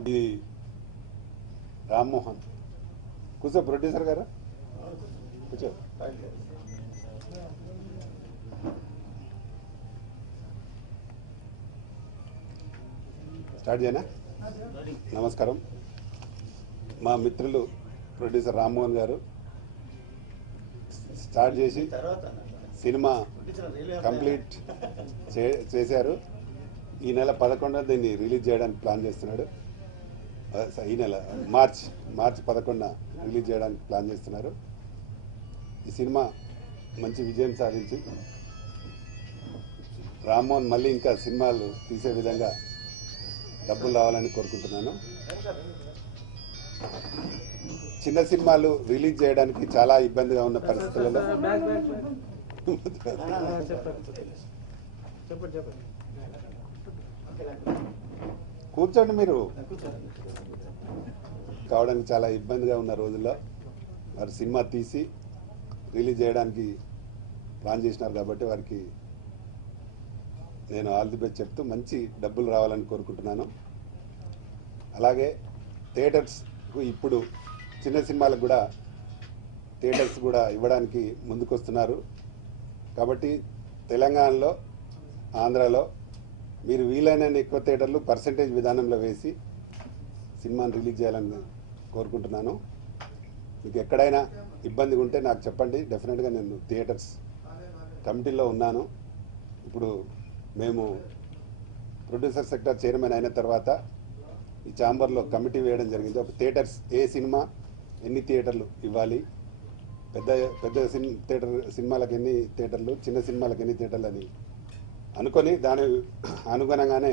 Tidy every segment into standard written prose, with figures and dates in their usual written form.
ఇది రామ్మోహన్ కూర్చో ప్రొడ్యూసర్ గారు కూర్చో. స్టార్ట్ చేయనా? నమస్కారం. మా మిత్రులు ప్రొడ్యూసర్ రామ్మోహన్ గారు స్టార్ట్ చేసి సినిమా కంప్లీట్ చేశారు. ఈ నెల 11న దీన్ని రిలీజ్ చేయడానికి ప్లాన్ చేస్తున్నాడు. ఈ నెల మార్చి 11న రిలీజ్ చేయడానికి ప్లాన్ చేస్తున్నారు. ఈ సినిమా మంచి విజయం సాధించి రామ్మోహన్ మళ్ళీ ఇంకా సినిమాలు తీసే విధంగా డబ్బులు రావాలని కోరుకుంటున్నాను. చిన్న సినిమాలు రిలీజ్ చేయడానికి చాలా ఇబ్బందిగా ఉన్న పరిస్థితులలో కూర్చోండి. మీరు కావడానికి చాలా ఇబ్బందిగా ఉన్న రోజుల్లో వారు సినిమా తీసి రిలీజ్ చేయడానికి ప్లాన్ చేసినారు కాబట్టి వారికి నేను ఆల్ ది బెస్ట్ చెప్తూ మంచి డబ్బులు రావాలని కోరుకుంటున్నాను. అలాగే థియేటర్స్కు ఇప్పుడు చిన్న సినిమాలకు కూడా థియేటర్స్ కూడా ఇవ్వడానికి ముందుకొస్తున్నారు. కాబట్టి తెలంగాణలో ఆంధ్రాలో మీరు వీలైన ఎక్కువ థియేటర్లు పర్సంటేజ్ విధానంలో వేసి సినిమాను రిలీజ్ చేయాలని కోరుకుంటున్నాను. మీకు ఎక్కడైనా ఇబ్బంది ఉంటే నాకు చెప్పండి. డెఫినెట్గా నేను థియేటర్స్ కమిటీలో ఉన్నాను. ఇప్పుడు మేము ప్రొడ్యూసర్ సెక్టర్ చైర్మన్ అయిన తర్వాత ఈ ఛాంబర్లో కమిటీ వేయడం జరిగింది. ఒక థియేటర్స్ ఏ సినిమా ఎన్ని థియేటర్లు ఇవ్వాలి, పెద్ద సినిమాలకు ఎన్ని థియేటర్లు, చిన్న సినిమాలకు ఎన్ని థియేటర్లు అని అనుకొని దాని అనుగుణంగానే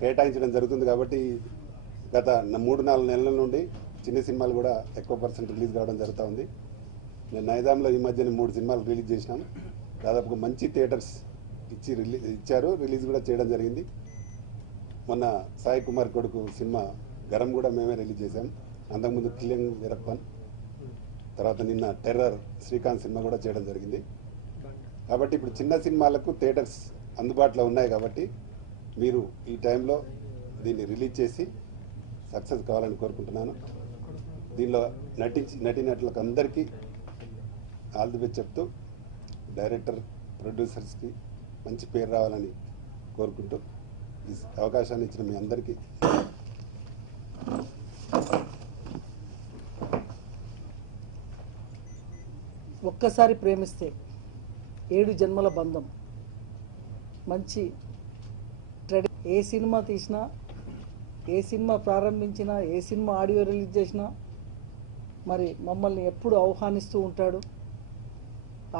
కేటాయించడం జరుగుతుంది. కాబట్టి గత 3-4 నెలల నుండి చిన్న సినిమాలు కూడా ఎక్కువ పర్సెంట్ రిలీజ్ కావడం జరుగుతూ ఉంది. నేను నైజాంలో ఈ మధ్యన 3 సినిమాలు రిలీజ్ చేసినాం. దాదాపుగా మంచి థియేటర్స్ ఇచ్చారు, రిలీజ్ కూడా చేయడం జరిగింది. మొన్న సాయి కుమార్ కొడుకు సినిమా గరం కూడా మేమే రిలీజ్ చేశాం. అంతకుముందు కిలింగ్ వీరప్పన్, తర్వాత నిన్న టెర్రర్ శ్రీకాంత్ సినిమా కూడా చేయడం జరిగింది. కాబట్టి ఇప్పుడు చిన్న సినిమాలకు థియేటర్స్ అందుబాటులో ఉన్నాయి. కాబట్టి మీరు ఈ టైంలో దీన్ని రిలీజ్ చేసి సక్సెస్ కావాలని కోరుకుంటున్నాను. దీనిలో నటీనటులకు అందరికీ ఆల్ ది బెస్ట్ చెప్తూ డైరెక్టర్ ప్రొడ్యూసర్స్కి మంచి పేరు రావాలని కోరుకుంటూ ఈ అవకాశాన్ని ఇచ్చిన మీ అందరికీ ఒక్కసారి ప్రేమిస్తే 7 జన్మల బంధం. మంచి ఏ సినిమా తీసినా, ఏ సినిమా ప్రారంభించినా, ఏ సినిమా ఆడియో రిలీజ్ చేసినా మరి మమ్మల్ని ఎప్పుడు ఆహ్వానిస్తూ ఉంటాడు.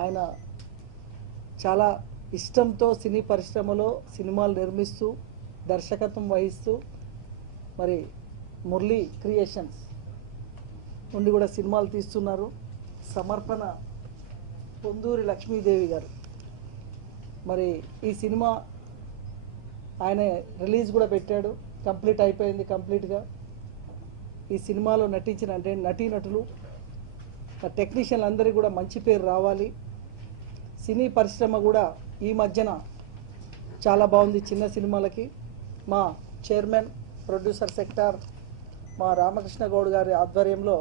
ఆయన చాలా ఇష్టంతో సినీ పరిశ్రమలో సినిమాలు నిర్మిస్తూ దర్శకత్వం వహిస్తూ మరి మురళీ క్రియేషన్స్ నుండి కూడా సినిమాలు తీస్తున్నారు. సమర్పణ పొందూరి లక్ష్మీదేవి గారు మరి ఈ సినిమా ఆయన రిలీజ్ కూడా పెట్టాడు. కంప్లీట్ అయిపోయింది. కంప్లీట్గా ఈ సినిమాలో నటించిన అంటే నటీనటులు టెక్నీషియన్లు అందరికీ కూడా మంచి పేరు రావాలి. సినీ పరిశ్రమ కూడా ఈ మధ్యన చాలా బాగుంది చిన్న సినిమాలకి. మా చైర్మన్ ప్రొడ్యూసర్ సెక్టార్ మా రామకృష్ణ గౌడ్ గారి ఆధ్వర్యంలో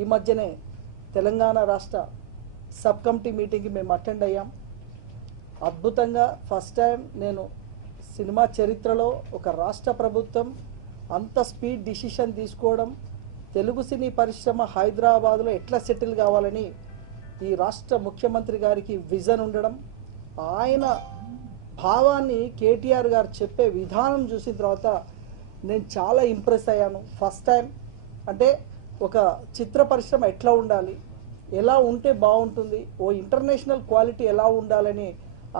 ఈ మధ్యనే తెలంగాణ రాష్ట్ర సబ్ కమిటీ మీటింగ్కి మేము అటెండ్ అయ్యాం. అద్భుతంగా ఫస్ట్ టైం నేను సినిమా చరిత్రలో ఒక రాష్ట్ర ప్రభుత్వం అంత స్పీడ్ డిసిషన్ తీసుకోవడం, తెలుగు సినీ పరిశ్రమ హైదరాబాద్లో ఎట్లా సెటిల్ కావాలని ఈ రాష్ట్ర ముఖ్యమంత్రి గారికి విజన్ ఉండడం, ఆయన భావాన్ని కేటీఆర్ గారు చెప్పే విధానం చూసిన తర్వాత నేను చాలా ఇంప్రెస్ అయ్యాను. ఫస్ట్ టైం అంటే ఒక చిత్ర పరిశ్రమ ఎట్లా ఉండాలి, ఎలా ఉంటే బాగుంటుంది, ఓ ఇంటర్నేషనల్ క్వాలిటీ ఎలా ఉండాలని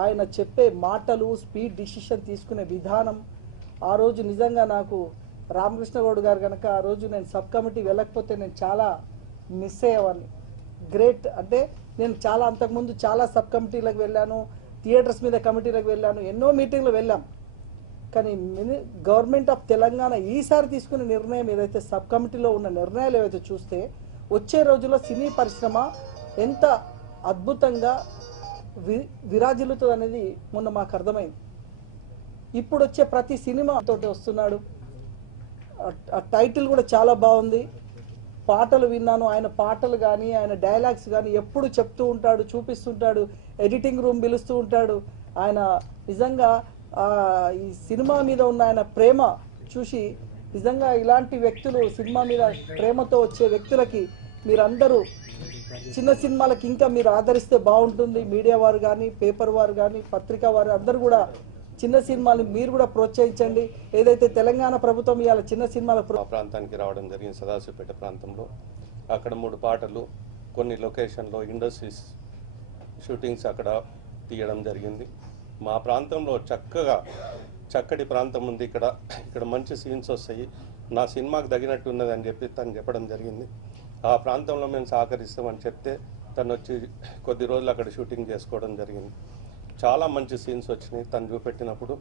ఆయన చెప్పే మాటలు, స్పీడ్ డిసిషన్ తీసుకునే విధానం. ఆ రోజు నిజంగా నాకు రామకృష్ణ గౌడ్ గారు కనుక ఆ రోజు నేను సబ్ కమిటీ వెళ్ళకపోతే నేను చాలా మిస్ అయ్యేవాడిని. గ్రేట్. అంటే నేను చాలా అంతకుముందు చాలా సబ్ కమిటీలకు వెళ్ళాను, థియేటర్స్ మీద కమిటీలకు వెళ్ళాను, ఎన్నో మీటింగ్లు వెళ్ళాం. కానీ గవర్నమెంట్ ఆఫ్ తెలంగాణ ఈసారి తీసుకునే నిర్ణయం ఏదైతే సబ్ కమిటీలో ఉన్న నిర్ణయాలు ఏవైతే చూస్తే వచ్చే రోజుల్లో సినీ పరిశ్రమ ఎంత అద్భుతంగా విరాజిల్లుతుంది అనేది మొన్న మాకు అర్థమైంది. ఇప్పుడు వచ్చే ప్రతి సినిమా తోటి వస్తున్నాడు. ఆ టైటిల్ కూడా చాలా బాగుంది. పాటలు విన్నాను, ఆయన పాటలు కానీ ఆయన డైలాగ్స్ కానీ ఎప్పుడు చెప్తూ ఉంటాడు, చూపిస్తుంటాడు, ఎడిటింగ్ రూమ్ పిలుస్తూ ఉంటాడు. ఆయన నిజంగా ఈ సినిమా మీద ఉన్న ఆయన ప్రేమ చూసి నిజంగా ఇలాంటి వ్యక్తులు సినిమా మీద ప్రేమతో వచ్చే వ్యక్తులకి మీరందరూ చిన్న సినిమాలకి ఇంకా మీరు ఆదరిస్తే బాగుంటుంది. మీడియా వారు కానీ, పేపర్ వారు కానీ, పత్రికా వారు అందరూ కూడా చిన్న సినిమాలు మీరు కూడా ప్రోత్సహించండి. ఏదైతే తెలంగాణ ప్రభుత్వం ఇవాళ చిన్న సినిమాల ప్రాంతానికి రావడం జరిగింది, సదాశివపేట ప్రాంతంలో. అక్కడ 3 పాటలు, కొన్ని లొకేషన్లో ఇండస్ట్రీస్ షూటింగ్స్ అక్కడ తీయడం జరిగింది. మా ప్రాంతంలో చక్కటి ప్రాంతం ఉంది. ఇక్కడ మంచి సీన్స్ వస్తాయి, నా సినిమాకు తగినట్టు ఉన్నదని చెప్పి తను చెప్పడం జరిగింది. ఆ ప్రాంతంలో మేము సహకరిస్తామని చెప్తే తను వచ్చి కొద్ది రోజులు అక్కడ షూటింగ్ చేసుకోవడం జరిగింది. చాలా మంచి సీన్స్ వచ్చినాయి తను చూపెట్టినప్పుడు.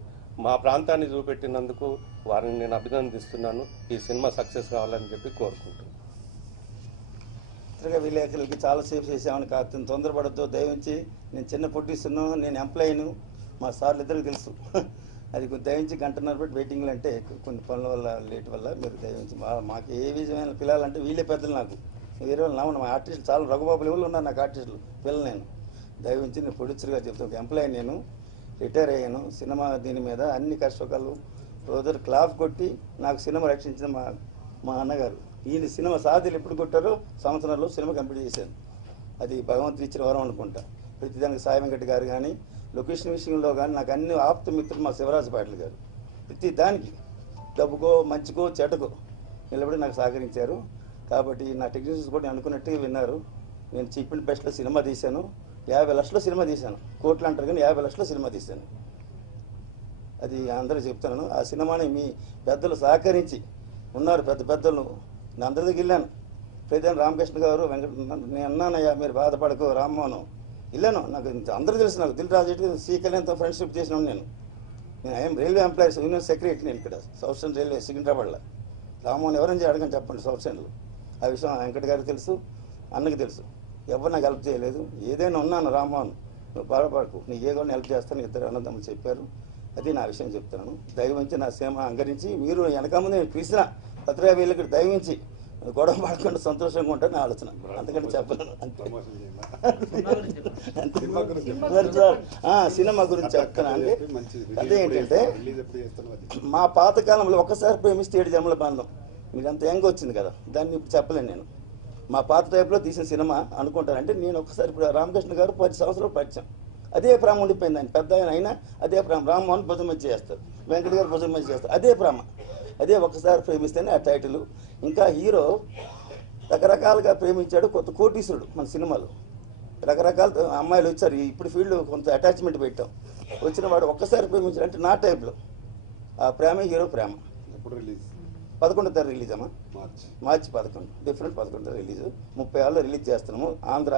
మా ప్రాంతాన్ని చూపెట్టినందుకు వారిని నేను అభినందిస్తున్నాను. ఈ సినిమా సక్సెస్ కావాలని చెప్పి కోరుకుంటున్నాను. పత్రికా విలేకరులకి చాలాసేపు చేసామని కాదు, తొందరపడద్దు దయవించి. నేను చిన్న పొట్టిస్తున్నాను, నేను ఎంప్లాయీను, మా సార్లు ఇద్దరికి తెలుసు. అది దయవించి గంటన్నర పెట్టి వెయిటింగ్లు అంటే కొన్ని పనుల వల్ల లేట్ వల్ల మీరు దయవించి మాకు ఏ విధమైన పిల్లలంటే వీళ్ళే పెద్దలు. నాకు వేరే వాళ్ళు నమ్మను. మా ఆర్టిస్టులు చాలా రఘుబాబులు ఎవరు ఉన్నారు నాకు ఆర్టిస్టులు పిల్లలు. నేను దయవించి నేను ప్రొడ్యూసర్గా చెప్తాను, ఎంప్లాయీ నేను రిటైర్ అయ్యాను. సినిమా దీని మీద అన్ని కష్టకాలు రోజు క్లాప్ కొట్టి నాకు సినిమా రక్షించిన మా అన్నగారు. ఈయన సినిమా సాధులు ఎప్పుడు కొట్టారో సంవత్సరాల్లో సినిమా కంప్లీట్ చేశాను. అది భగవంతుడు ఇచ్చిన వరం అనుకుంటా. ప్రతిదానికి సాయి వెంకట గారు కానీ, లొకేషన్ విషయంలో కానీ నాకు అన్ని ఆప్త మిత్రులు మా శివరాజు పాటిల్ గారు. ప్రతి దానికి డబ్బుకో మంచికో చెడ్డకో నిలబడి నాకు సహకరించారు. కాబట్టి నా టెక్నీషియన్స్ కూడా అనుకున్నట్టుగా విన్నారు. నేను చీప్ అండ్ బెస్ట్లో సినిమా తీశాను, 50 లక్షల సినిమా తీశాను. కోట్లు అంటారు కానీ 50 లక్షల సినిమా తీశాను. అది అందరూ చెప్తున్నాను. ఆ సినిమాని మీ పెద్దలు సహకరించి ఉన్నారు, పెద్దలు. నేను అందరి దగ్గర వెళ్ళాను. ప్రతిదాని రామకృష్ణ గారు, నేను అన్నానయ్యా మీరు బాధపడకు రామ్మోహన్ వెళ్ళాను. నాకు అందరూ తెలుసు, నాకు దిల్ రాజు శ్రీకళ్యాణ్తో ఫ్రెండ్షిప్ చేసిన నేను I'm railway employees union secretary. నేను ఇక్కడ సౌత్ సెంట్రల్ రైల్వే సికింద్రాబాద్లో. రామ్మోహన్ ఎవరైనా అడగని చెప్పండి సౌత్ సెంట్రల్. ఆ విషయం వెంకట గారికి తెలుసు, అన్నకి తెలుసు. ఎవరు నాకు హెల్ప్ చేయలేదు. ఏదైనా ఉన్నాను రామ్మోహన్, నువ్వు బాధపడకు, నీకు ఏ కూడా హెల్ప్ చేస్తాను, ఇద్దరు అన్నదమ్ములు చెప్పారు. అది నా విషయం చెప్తున్నాను. దయవించి నా సేమ అంగరించి మీరు వెనక ముందు నేను పిలిచిన పత్రికా వీళ్ళకి దయవించి గొడవ పడకుండా సంతోషంగా ఉంటాను ఆలోచన. అంతకంటే చెప్పలేను. సినిమా గురించి చెప్తాను. అంటే అదేంటంటే మా పాతకాలంలో ఒక్కసారి ప్రేమిస్తే 7 జన్మల బంధం. మీకు అంత యంగ్ వచ్చింది కదా, దాన్ని ఇప్పుడు చెప్పలేను నేను. మా పాత టైప్లో తీసిన సినిమా అనుకుంటానంటే నేను ఒక్కసారి ఇప్పుడు రామకృష్ణ గారు 10 సంవత్సరాలు పరిచయం. అదే ప్రేమ ఉండిపోయింది. ఆయన పెద్ద అయినా అదే ప్రేమ. రామ్మోహన్ భుజం మీద చేస్తారు, వెంకట గారు భుజం మీద చేస్తారు. అదే ప్రేమ, అదే ఒక్కసారి ప్రేమిస్తేనే ఆ టైటిల్. ఇంకా హీరో రకరకాలుగా ప్రేమించాడు. కొత్త కోటీశ్వరుడు మన సినిమాలో. రకరకాల అమ్మాయిలు వచ్చారు. ఇప్పుడు ఫీల్డ్ కొంత అటాచ్మెంట్ పెట్టాం. వచ్చిన వాడు ఒక్కసారి ప్రేమించాడు అంటే నా టైప్లో ఆ ప్రేమ హీరో ప్రేమ. ఎప్పుడు రిలీజ్? 11వ తారీఖు రిలీజ్ అమ్మా, మార్చి 11. డిఫరెంట్ 11వ తారీఖు రిలీజ్. 36లో రిలీజ్ చేస్తున్నాము. ఆంధ్ర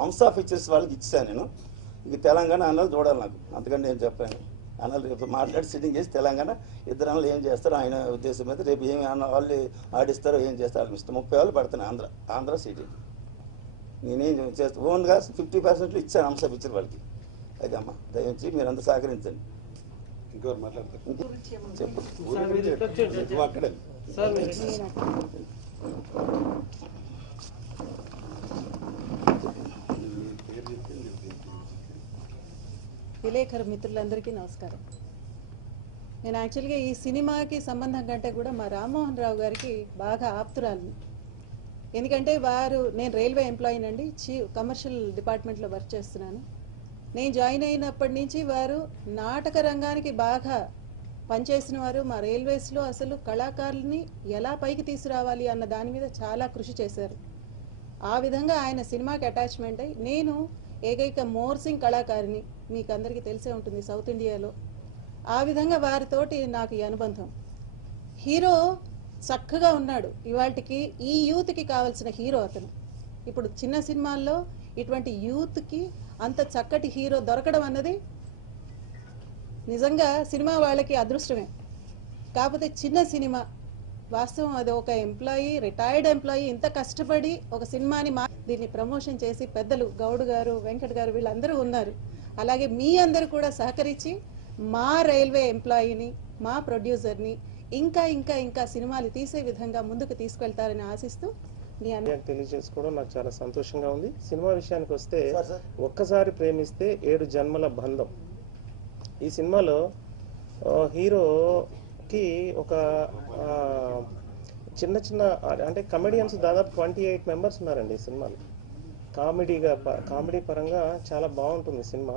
హంసా పిక్చర్స్ వాళ్ళకి ఇచ్చాను నేను. ఇక తెలంగాణ అన్నలు చూడాలి నాకు, అంతకంటే నేను చెప్పాను. అన్నలు రేపు మాట్లాడి సిట్టింగ్ చేసి తెలంగాణ ఇద్దరు అన్నలు ఏం చేస్తారో ఆయన ఉద్దేశం మీద రేపు ఏమి అన్న వాళ్ళు ఆడిస్తారో ఏం చేస్తారో వాళ్ళకి ఇష్టం. 30 వాళ్ళు పడుతున్నాయి ఆంధ్ర సిట్టింగ్. నేనేం చేస్తాను ఓన్గా 50% ఇచ్చాను హంసా పిక్చర్ వాళ్ళకి. అది అమ్మ దయచేసి మీరు అంతా సహకరించండి. ఇంకోరు మాట్లాడతారు చెప్పు. అక్కడే విలేకరు మిత్రులందరికీ నమస్కారం. నేను యాక్చువల్గా ఈ సినిమాకి సంబంధం కంటే కూడా మా రామ్మోహన్ రావు గారికి బాగా ఆప్తురాలని. ఎందుకంటే నేను రైల్వే ఎంప్లాయీనండి, కమర్షియల్ డిపార్ట్మెంట్లో వర్క్ చేస్తున్నాను. నేను జాయిన్ అయినప్పటి నుంచి వారు నాటక రంగానికి బాగా పనిచేసిన వారు. మా రైల్వేస్లో అసలు కళాకారుల్ని ఎలా పైకి తీసుకురావాలి అన్న దాని మీద చాలా కృషి చేశారు. ఆ విధంగా ఆయన సినిమాకి అటాచ్మెంట్ అయ్యి నేను ఏకైక మోర్సింగ్ కళాకారిని, మీకు అందరికీ తెలిసే ఉంటుంది సౌత్ ఇండియాలో. ఆ విధంగా వారితోటి నాకు ఈ అనుబంధం. హీరో చక్కగా ఉన్నాడు. ఇవాళకి ఈ యూత్కి కావాల్సిన హీరో అతను. ఇప్పుడు చిన్న సినిమాల్లో ఇటువంటి యూత్కి అంత చక్కటి హీరో దొరకడం అన్నది నిజంగా సినిమా వాళ్ళకి అదృష్టమే. కాకపోతే చిన్న సినిమా వాస్తవం, అది ఒక ఎంప్లాయీ, రిటైర్డ్ ఎంప్లాయీ ఇంత కష్టపడి ఒక సినిమాని దీన్ని ప్రమోషన్ చేసి పెద్దలు గౌడ్ గారు, వెంకట్ గారు వీళ్ళందరూ ఉన్నారు. అలాగే మీ అందరూ కూడా సహకరించి మా రైల్వే ఎంప్లాయీని, మా ప్రొడ్యూసర్ని ఇంకా ఇంకా ఇంకా సినిమాలు తీసే విధంగా ముందుకు తీసుకెళ్తారని ఆశిస్తూ మీ తెలియజేసుకోవడం నాకు చాలా సంతోషంగా ఉంది. సినిమా విషయానికి వస్తే సార్. ఒక్కసారి ప్రేమిస్తే 7 జన్మల బంధం. ఈ సినిమాలో హీరోకి ఒక చిన్న చిన్న అంటే కమెడియన్స్ దాదాపు 28 మెంబర్స్ ఉన్నారండి ఈ సినిమాలో. కామెడీ పరంగా చాలా బాగుంటుంది సినిమా.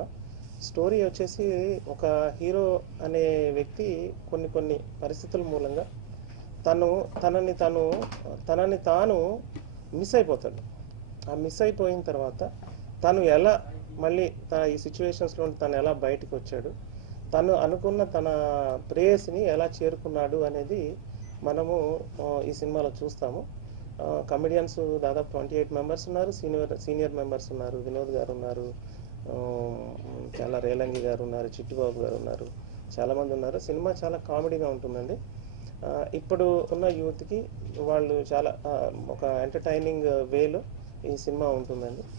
స్టోరీ వచ్చేసి ఒక హీరో అనే వ్యక్తి కొన్ని పరిస్థితుల మూలంగా తనని తాను మిస్ అయిపోతాడు. ఆ మిస్ అయిపోయిన తర్వాత తను ఎలా మళ్ళీ ఈ సిచ్యువేషన్స్లో తను ఎలా బయటకు వచ్చాడు, తను అనుకున్న తన ప్రేయస్ని ఎలా చేరుకున్నాడు అనేది మనము ఈ సినిమాలో చూస్తాము. కమెడియన్స్ దాదాపు 28 మెంబర్స్ ఉన్నారు. సీనియర్ మెంబర్స్ ఉన్నారు. వినోద్ గారు ఉన్నారు, చాలా రేలంగి గారు ఉన్నారు, చిట్టిబాబు గారు ఉన్నారు, చాలామంది ఉన్నారు. సినిమా చాలా కామెడీగా ఉంటుందండి. ఇప్పుడు ఉన్న యూత్కి వాళ్ళు చాలా ఒక ఎంటర్టైనింగ్ వేలో ఈ సినిమా ఉంటుందండి.